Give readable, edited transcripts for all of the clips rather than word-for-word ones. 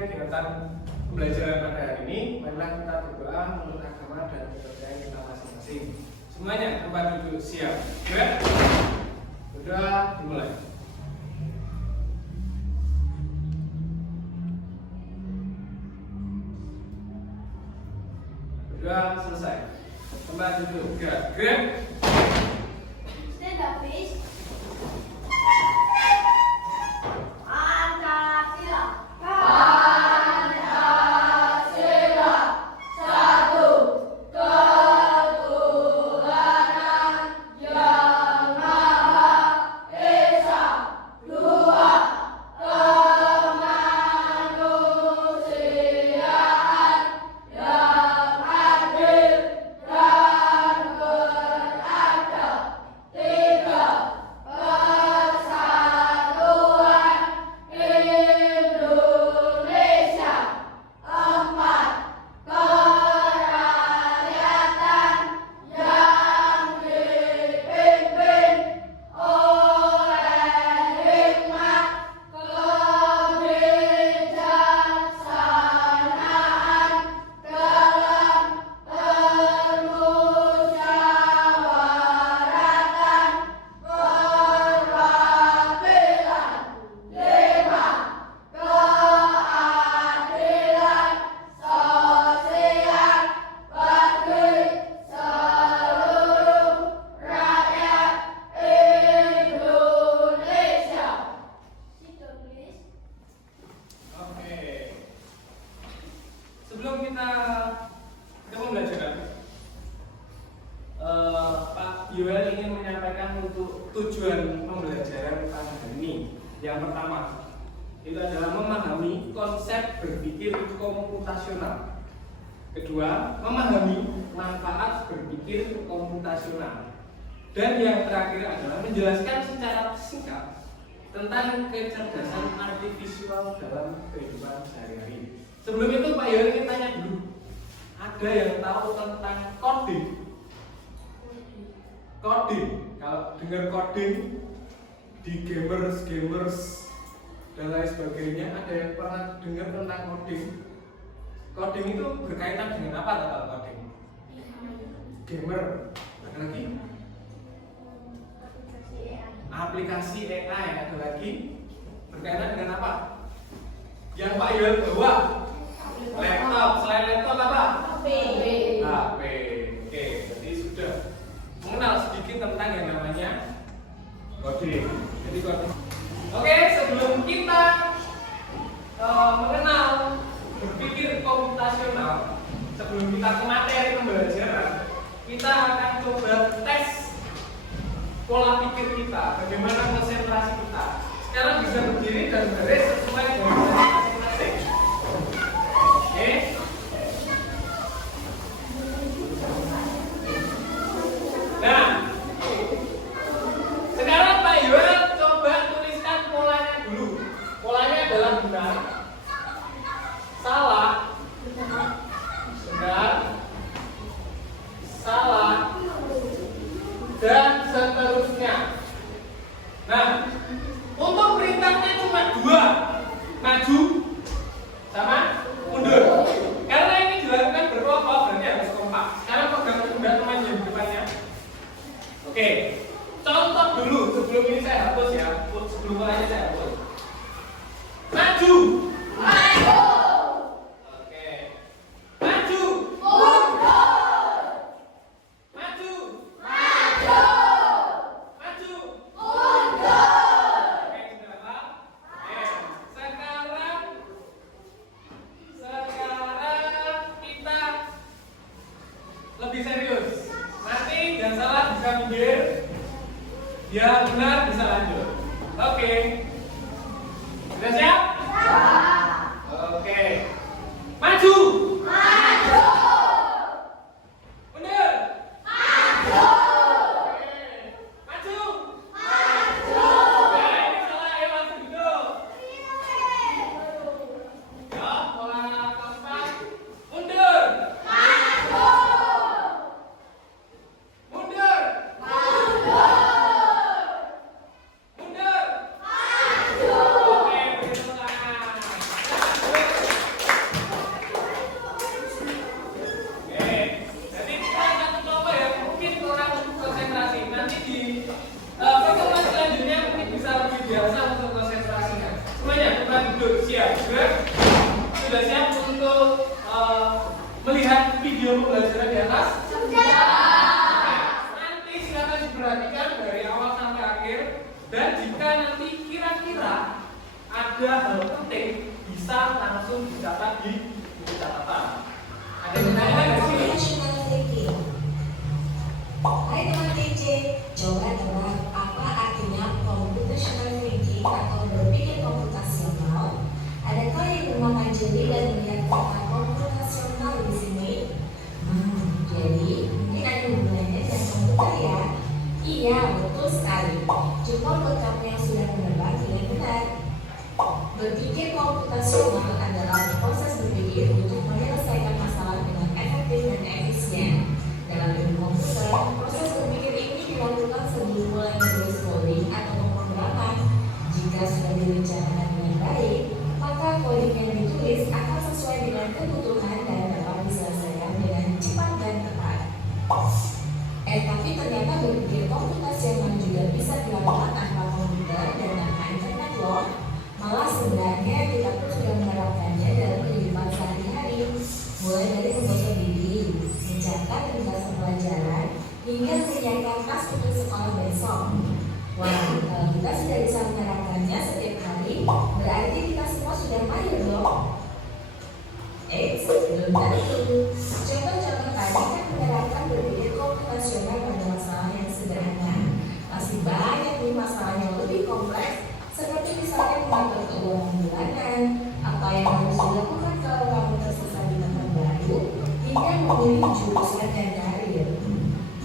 selesai kegiatan pembelajaran pada hari ini, marilah kita berdoa menurut agama dan kepercayaan kita masing-masing. Semuanya tempat duduk siap. Berdoa dimulai. Berdoa selesai. Tempat duduk gerak. Stand up, please. Sebelum kita pembelajaran, Pak Yoel ingin menyampaikan untuk tujuan pembelajaran pada hari ini. Yang pertama, itu adalah memahami konsep berpikir komputasional. Kedua, memahami manfaat berpikir komputasional. Dan yang terakhir adalah menjelaskan secara singkat tentang kecerdasan artifisial dalam kehidupan sehari-hari. Sebelum itu Pak Yoel ingin tanya dulu, ada yang tahu tentang coding? Coding, kalau dengar coding di gamers dan lain sebagainya, ada yang pernah dengar tentang coding? Coding itu berkaitan dengan apa kalau coding? Gamer, ada lagi? Aplikasi AI, ada lagi? Berkaitan dengan apa? Yang Pak Yoel bawa? Laptop, selain laptop apa? HP. Oke, jadi sudah mengenal sedikit tentang yang namanya coding. Jadi coding. Oke, sebelum kita mengenal berpikir komputasional, sebelum kita ke materi pembelajaran, kita akan coba tes pola pikir kita, bagaimana konsentrasi kita. Sekarang bisa berdiri dan baris sesuai dengan masing-masing. Oke. Nah, sekarang Pak Yoel coba tuliskan polanya dulu. Polanya adalah benar, salah, benar, salah, dan seterusnya. Nah, untuk perintahnya cuma dua, maju sama mundur. Karena ini dilakukan berkelompok, berarti harus kompak. Sekarang pegang pundak teman yang di depannya. Oke, contoh dulu sebelum ini saya hapus ya. Sebelum mulanya saya hapus. Maju. Maju. Oke. Maju. Mundur. Maju. Maju. Maju. Mundur. Oke, sudah Pak? Oke. Sekarang kita lebih serius. Nanti yang salah bisa minggir, yang benar bisa lanjut. Oke. Sudah siap? Oke. Maju. Maju. Mundur. Maju. Oke. Maju. Maju. Ya, ini salah ya, langsung duduk. Ya, pola keempat. Mundur. Maju. Mundur. Mundur. Mundur. Maju. sudah siap untuk melihat video pembelajaran di atas? Nanti silakan diperhatikan dari awal sampai akhir, dan jika nanti kira-kira ada hal penting bisa langsung dicatat di buku catatan. Ada yang tanya nggak sih? Hai teman TC, coba tebak apa artinya computational thinking atau berpikir komputasional? Adakah yang bermakan jeli dan melihat kata komputasional di sini? Jadi mungkin ada hubungannya dengan komputer ya? Iya, betul sekali. Cuma buat kamu yang sudah menebak tidak benar. Berpikir komputasional adalah proses berpikir untuk menyelesaikan masalah dengan efektif dan efisien. Dalam ilmu komputer, proses berpikir ini dilakukan sebelum mulai menulis coding atau pemrograman. Jika sudah direncanakan dengan baik, maka coding yang ditulis akan sesuai dengan kebutuhan dan dapat diselesaikan dengan cepat dan tepat. Tapi ternyata berpikir komputasional juga bisa dilakukan tanpa komputer dan tanpa internet loh. Malah sebenarnya kita pun sudah menerapkannya dalam kehidupan sehari-hari, mulai dari menggosok gigi, mencatat tugas pelajaran, hingga menyiapkan tas untuk sekolah besok. Wah, kalau kita sudah bisa menerapkannya setiap hari, berarti kita semua sudah mahir dong. Belum tentu. Contoh-contoh tadi kan menerapkan berpikir komputasional pada masalah yang sederhana. Masih banyak nih masalah yang lebih kompleks, seperti misalnya mengatur keuangan bulanan, apa yang harus dilakukan kalau kamu tersesat di tempat baru, hingga memilih jurusan dan karir.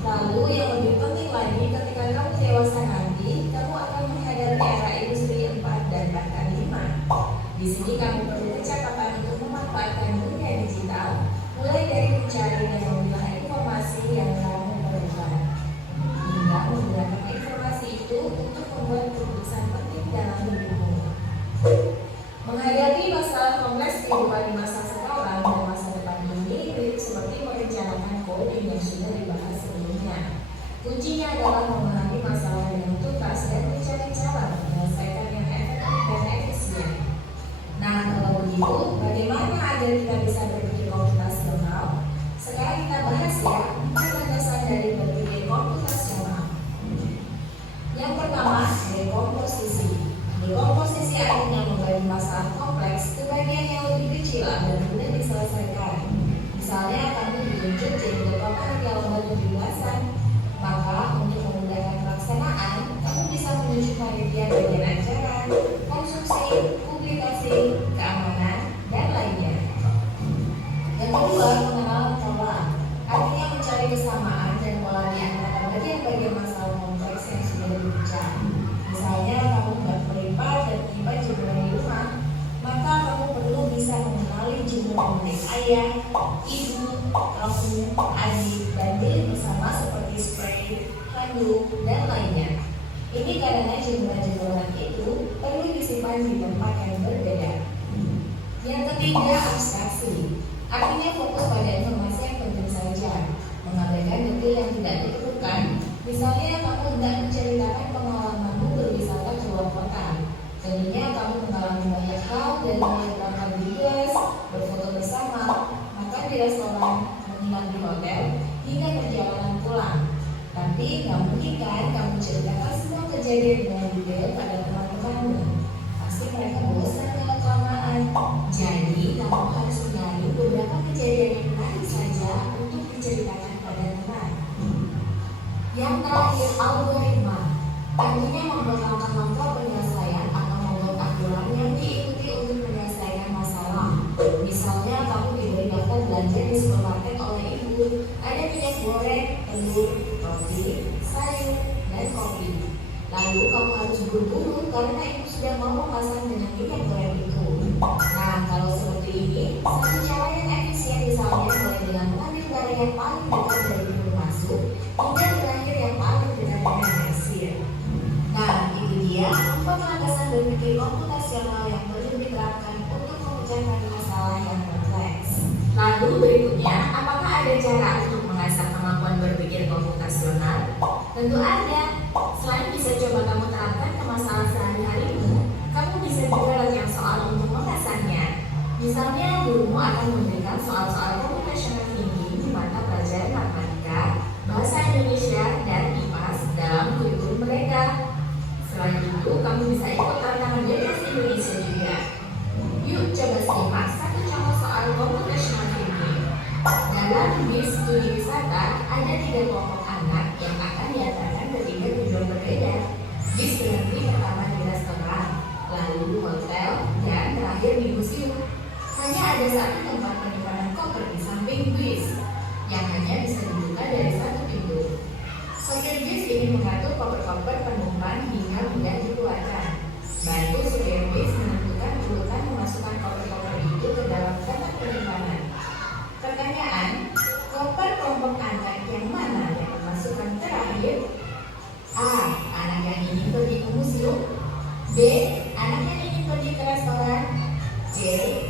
Lalu yang lebih penting lagi, ketika kamu dewasa nanti, kamu akan menghadapi era industri 4 dan bahkan 5. Di sini kamu perlu kecakapan untuk memanfaatkan dunia digital, mulai dari mencari dan memilah informasi yang kamu perlukan, hingga menggunakan informasi itu untuk membuat keputusan penting dalam hidupmu. Menghadapi masalah kompleks kehidupan di masa sekarang dan masa depan ini mirip seperti merencanakan coding yang sudah dibahas sebelumnya. Kuncinya adalah memahami masalah dengan tuntas dan mencari cara menyelesaikan yang efektif dan efisien. Nah, kalau begitu, bagaimana agar kita bisa berpikir komputasional? Sekarang kita bahas ya 4 landasan dari berpikir komputasional. Yang pertama, dekomposisi. Dekomposisi artinya membagi masalah kompleks ke bagian yang lebih kecil agar mudah diselesaikan. Misalnya, kamu dituntut jadi ketua panitia lomba 17-an, maka untuk memudahkan pelaksanaan, kamu bisa menunjuk panitia bagian acara, konstruksi, publikasi, keamanan, dan lainnya. Yang kedua, pengenalan pola. Artinya mencari kesamaan dan pola di antara bagian-bagian masalah kompleks yang sudah dibincang. Misalnya, kamu nggak melipat dan menyimpan jemuran di rumah, maka kamu perlu bisa mengenali jemuran milik ayah, ibu, kamu, adik, dan milik bersama seperti spray, handuk, dan lainnya. Ini karena jemuran-jemuran itu perlu disimpan di tempat yang berbeda. Yang ketiga, abstraksi. Artinya fokus pada informasi yang penting saja, mengabaikan detail yang tidak diperlukan. Misalnya, kamu hendak menceritakan pengalamanmu berwisata ke luar kota. Tentunya kamu mengalami banyak hal dari mulai berangkat di bus, berfoto bersama, makan di restoran, menginap di hotel, hingga perjalanan pulang. Tapi nggak mungkin kan kamu ceritakan semua kejadian dengan detail pada teman-temanmu. Pasti mereka bosan kalau kelamaan. Jadi kamu harus mencari beberapa kejadian yang menarik saja untuk diceritakan pada teman. Yang terakhir, algoritma. Artinya membuat langkah-langkah penyelesaian atau membuat aturan yang diikuti untuk menyelesaikan masalah. Misalnya kamu diberi daftar belanja di supermarket oleh ibu, ada minyak goreng, telur, roti, sayur, dan kopi. Lalu kamu harus buru-buru karena ibu sudah mau memasang dengan minyak goreng itu. Nah, kalau seperti ini, satu cara yang efisien misalnya mulai dengan mengambil barang yang paling dekat dari pintu masuk hingga berakhir yang paling dekat dengan kasir. Nah, itu dia 4 landasan berpikir komputasional yang perlu diterapkan untuk memecahkan masalah yang kompleks. Lalu berikutnya, apakah ada cara untuk mengasah kemampuan berpikir komputasional? Tentu ada. Selain bisa coba kamu terapkan ke masalah sehari-harimu, kamu bisa juga latihan soal untuk mengasahnya. Misalnya, gurumu akan memberikan soal-soal komputasional tinggi di mata pelajaran matematika, bahasa Indonesia, dan IPAS dalam kurikulum mereka. Selain itu, kamu bisa ikut tantangan Bebas Indonesia juga. Yuk coba simak satu contoh soal komputasional tinggi. Dalam bis studi wisata, ada 3 kelompok anak yang akan diantarkan ke 3 tujuan berbeda. Bis berhenti pertama di restoran, lalu hotel, dan terakhir di museum. Hanya ada satu tempat penyimpanan koper di samping bis, yang hanya bisa dibuka dari satu pintu. Sopir bis ingin mengatur koper-koper penumpang hingga tidak dikeluarkan. Bantu supir bis menentukan urutan memasukkan koper-koper itu ke dalam tempat penyimpanan. Pertanyaan, koper kelompok anak yang mana yang dimasukkan terakhir? A. Anak yang ingin pergi ke museum. B. Anak yang ingin pergi ke restoran. C.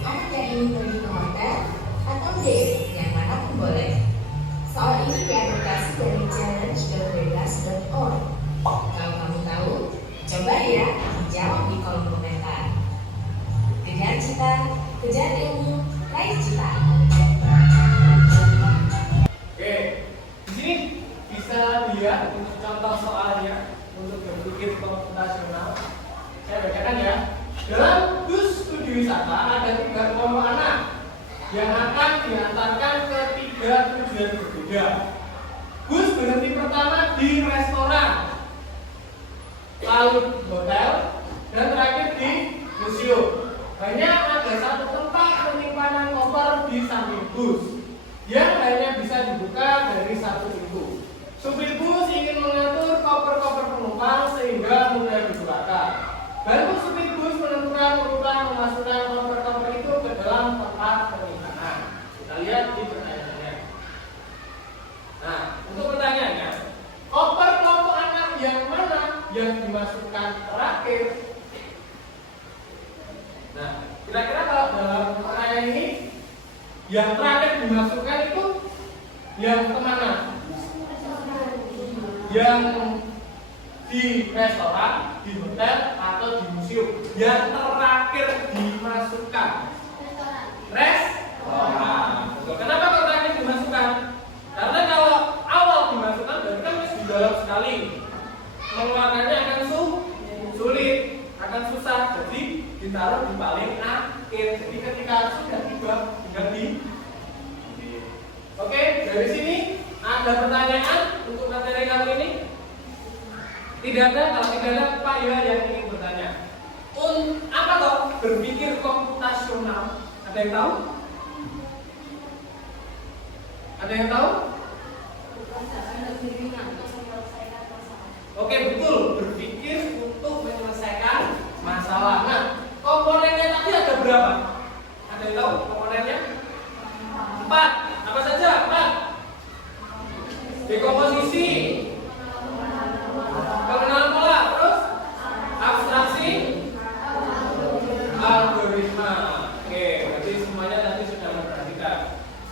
Anak yang ingin pergi ke hotel. Atau D. Yang mana pun boleh. Soal ini diadaptasi dari challenge.bebas.org. Kalau kamu tahu, coba ya dijawab di kolom komentar. Kejar cita, kejar ilmu, raih cita. Oke, di sini bisa dilihat untuk contoh soalnya untuk berpikir komputasional. Saya bacakan ya. Dalam bus studi wisata ada 3 kelompok anak yang akan diantarkan ke 3 tujuan berbeda. Bus berhenti pertama di restoran, lalu hotel, dan terakhir di museum. Hanya ada satu tempat penyimpanan koper di samping bus yang hanya bisa dibuka dari satu pintu. Supir bus ingin mengatur koper-koper penumpang sehingga mudah digunakan. Bantu supir bus menentukan urutan memasukkan koper-koper itu ke dalam tempat penyimpanan. Kita lihat di pertanyaannya. Nah, untuk pertanyaannya, koper kelompok anak yang mana yang dimasukkan terakhir? Nah, kira-kira kalau dalam pertanyaan ini yang terakhir dimasukkan itu yang kemana? Yang di restoran, di hotel, atau di museum? Yang terakhir dimasukkan restoran. Kenapa kok terakhir dimasukkan? Karena kalau awal dimasukkan berarti kan masih di dalam sekali, mengeluarkannya akan sulit, akan susah. Jadi ditaruh di paling akhir. Jadi ketika sudah tiba tinggal di. Oke, dari sini ada pertanyaan untuk materi kali ini? Tidak ada. Kalau tidak ada, Pak Ila yang ingin bertanya. Apa toh berpikir komputasional? Ada yang tahu? Ada yang tahu? Oke, betul. Berpikir untuk menyelesaikan masalah. Nah, komponennya tadi ada berapa? Ada yang tahu komponennya? 4. Apa saja? 4. Dekomposisi, pengenalan pola, terus abstraksi, algoritma. Oke, berarti semuanya tadi sudah memperhatikan.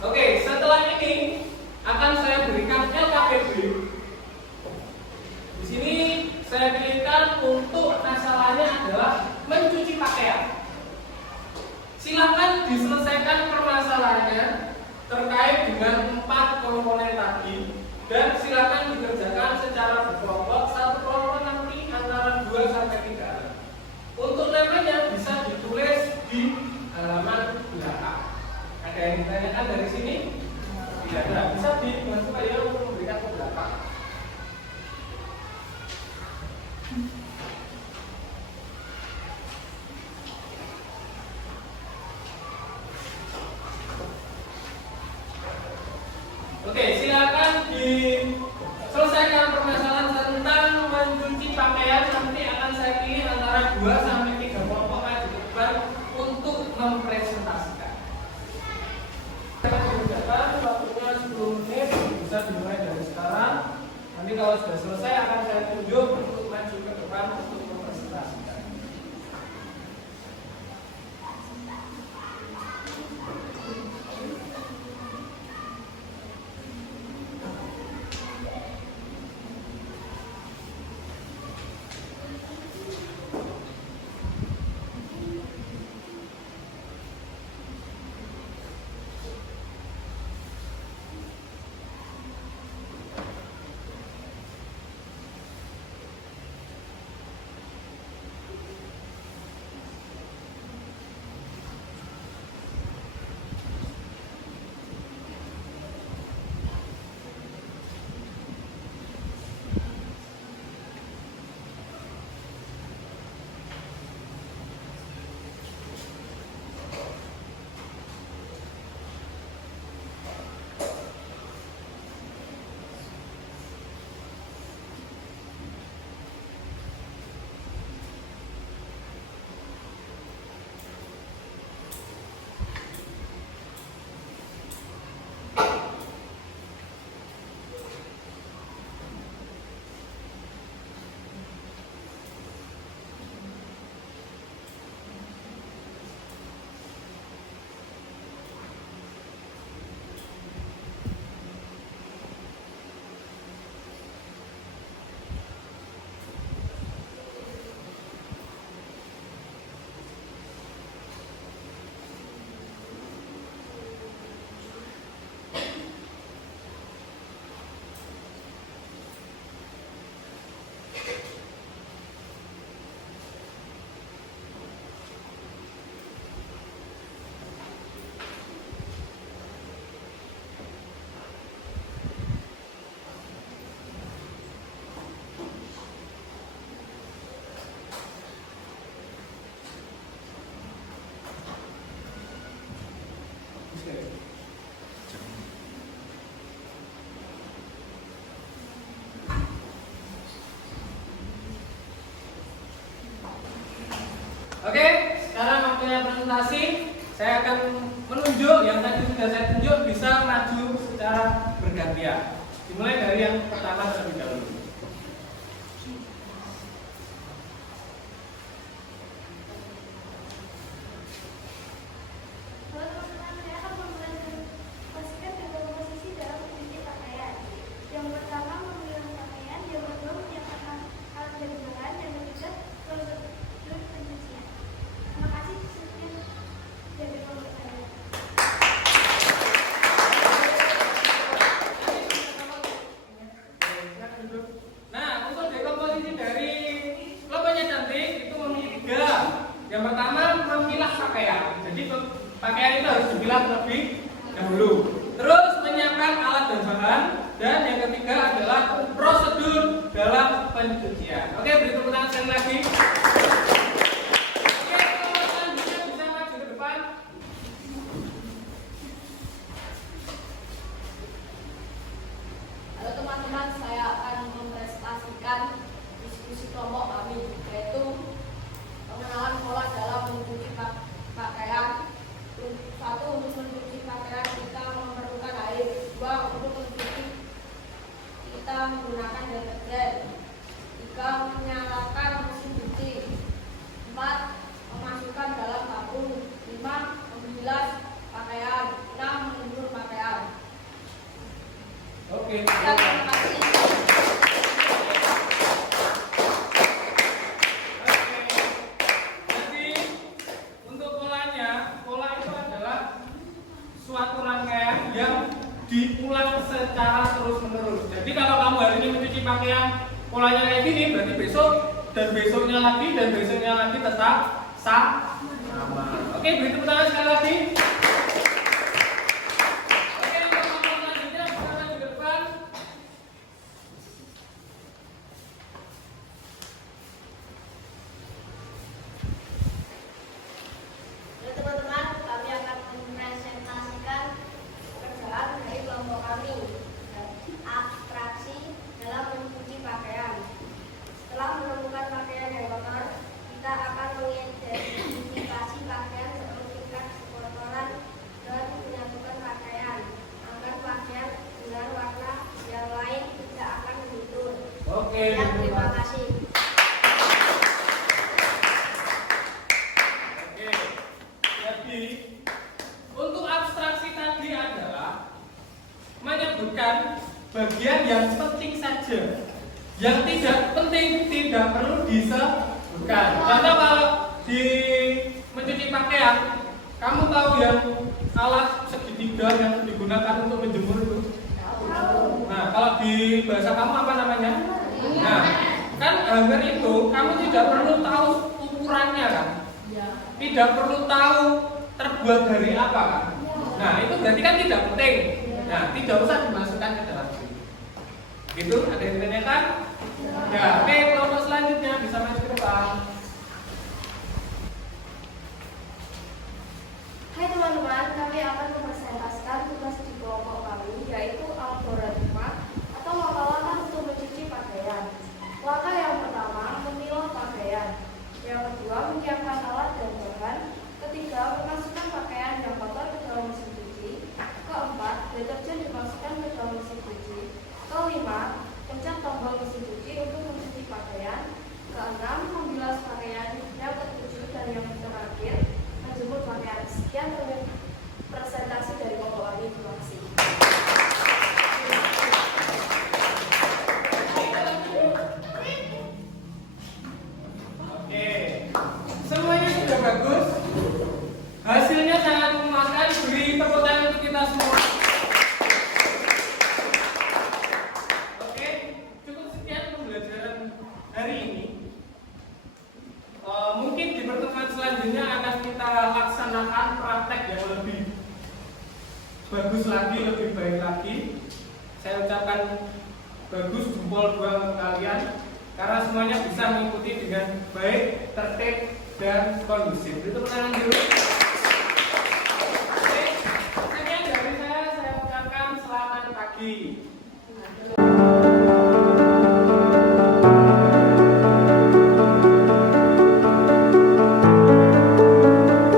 Oke, setelah ini akan saya berikan LKPD. Di sini saya pilihkan untuk masalahnya adalah mencuci pakaian. Silakan diselesaikan permasalahannya terkait dengan 4 komponen tadi dan silakan dikerjakan secara berkelompok. Satu kelompok nanti antara 2 sampai 3. Untuk namanya bisa ditulis di halaman belakang. Ada yang ditanyakan dari sini? Tidak ada. Bisa dibantu aja untuk memberikan ke belakang. Oke, silakan diselesaikan permasalahan tentang mencuci pakaian. Nanti akan saya pilih antara 2 sampai 3 kelompok maju ke depan untuk mempresentasikan. Waktunya 10 menit, bisa dimulai dari sekarang. Nanti kalau sudah selesai akan saya tunjuk untuk maju ke depan untuk mempresentasikan. Oke, sekarang waktunya presentasi. Saya akan menunjuk yang tadi sudah saya tunjuk bisa maju secara bergantian. Dimulai dari yang pertama terlebih dahulu. Teman-teman, saya akan mempresentasikan beberapa posisi dalam mencuci pakaian. Yang pertama memilah pakaian, yang kedua menyiapkan alat dan bahan, yang ketiga prosedur pencucian. Terima kasih sekian dari kelompok saya. Nah, untuk dekomposisi dari kelompoknya cantik itu memiliki 3. Yang pertama memilah pakaian. Jadi pakaian itu harus dipilah terlebih dahulu. Terus menyiapkan alat dan bahan. Dan yang ketiga adalah prosedur dalam pencucian. Oke, beri tepuk tangan sekali lagi. Oke, kalau selanjutnya bisa maju ke depan. Halo teman-teman, saya akan mempresentasikan diskusi kelompok kami, yaitu pengenalan pola dalam mencuci pakaian. 1. Untuk mencuci pakaian kita memerlukan air. 2. Untuk mencuci kita menggunakan deterjen. 3. Menyalakan mesin cuci. 4. Memasukkan dalam tabung. 5. Membilas pakaian. 6. Menjemur pakaian. Oke. Ya, terima kasih. Jadi untuk polanya, pola itu adalah suatu rangkaian yang diulang secara terus-menerus. Jadi kalau kamu hari ini mencuci pakaian, polanya kayak gini, berarti besok dan besoknya lagi dan besoknya lagi tetap sama. Oke, beri tepuk tangan sekali lagi. Oke, untuk kelompok selanjutnya bisa maju ke depan. Ya, teman-teman, kami akan mempresentasikan pekerjaan dari kelompok kami. Abstraksi dalam mencuci pakaian. Setelah menemukan pakaian yang kotor, kita akan mengidentifikasi pakaian seperti tingkat kekotoran dan menyatukan pakaian agar pakaian dengan warna yang lain tidak akan luntur. Oke, Ya, terima kasih. Oke, jadi untuk abstraksi tadi adalah menyebutkan bagian yang penting saja, yang tidak penting tidak perlu disebutkan. Contoh kalau di mencuci pakaian, kamu tahu yang alat segitiga yang digunakan untuk menjemur itu? Nah, kalau di bahasa kamu apa namanya? Nah, kan hanger itu kamu tidak perlu tahu ukurannya kan? Tidak perlu tahu terbuat dari apa kan? Nah, itu berarti kan tidak penting. Nah, tidak usah dimasukkan ke dalam sini. Gitu, ada yang ditanyakan? Ya, oke, kelompok selanjutnya bisa maju ke depan. Hai teman-teman, kami akan mempresentasikan tugas di kelompok kami, yaitu algoritma atau langkah-langkah untuk mencuci pakaian. Langkah yang pertama, memilah pakaian. Yang kedua, menyiapkan alat dan bahan. Ketiga, memasukkan pakaian yang kotor ke dalam mesin cuci. Keempat, deterjen dimasukkan ke dalam mesin cuci. Kelima, pencet tombol mesin cuci untuk mencuci pakaian. Keenam, membilas pakaian. Yang ketujuh dan yang terakhir, menjemur pakaian. Sekian presentasi dari kelompok kami. Terima kasih. Oke, semuanya sudah bagus. Hasilnya sangat memuaskan. Beri tepuk tangan untuk kita semua. Oke, cukup sekian pembelajaran hari ini. Mungkin di pertemuan selanjutnya akan kita laksanakan praktek yang lebih bagus lagi, lebih baik lagi. Saya ucapkan bagus jempol 2 untuk kalian karena semuanya bisa mengikuti dengan baik, tertib, dan kondusif. Itu pertanyaan dulu.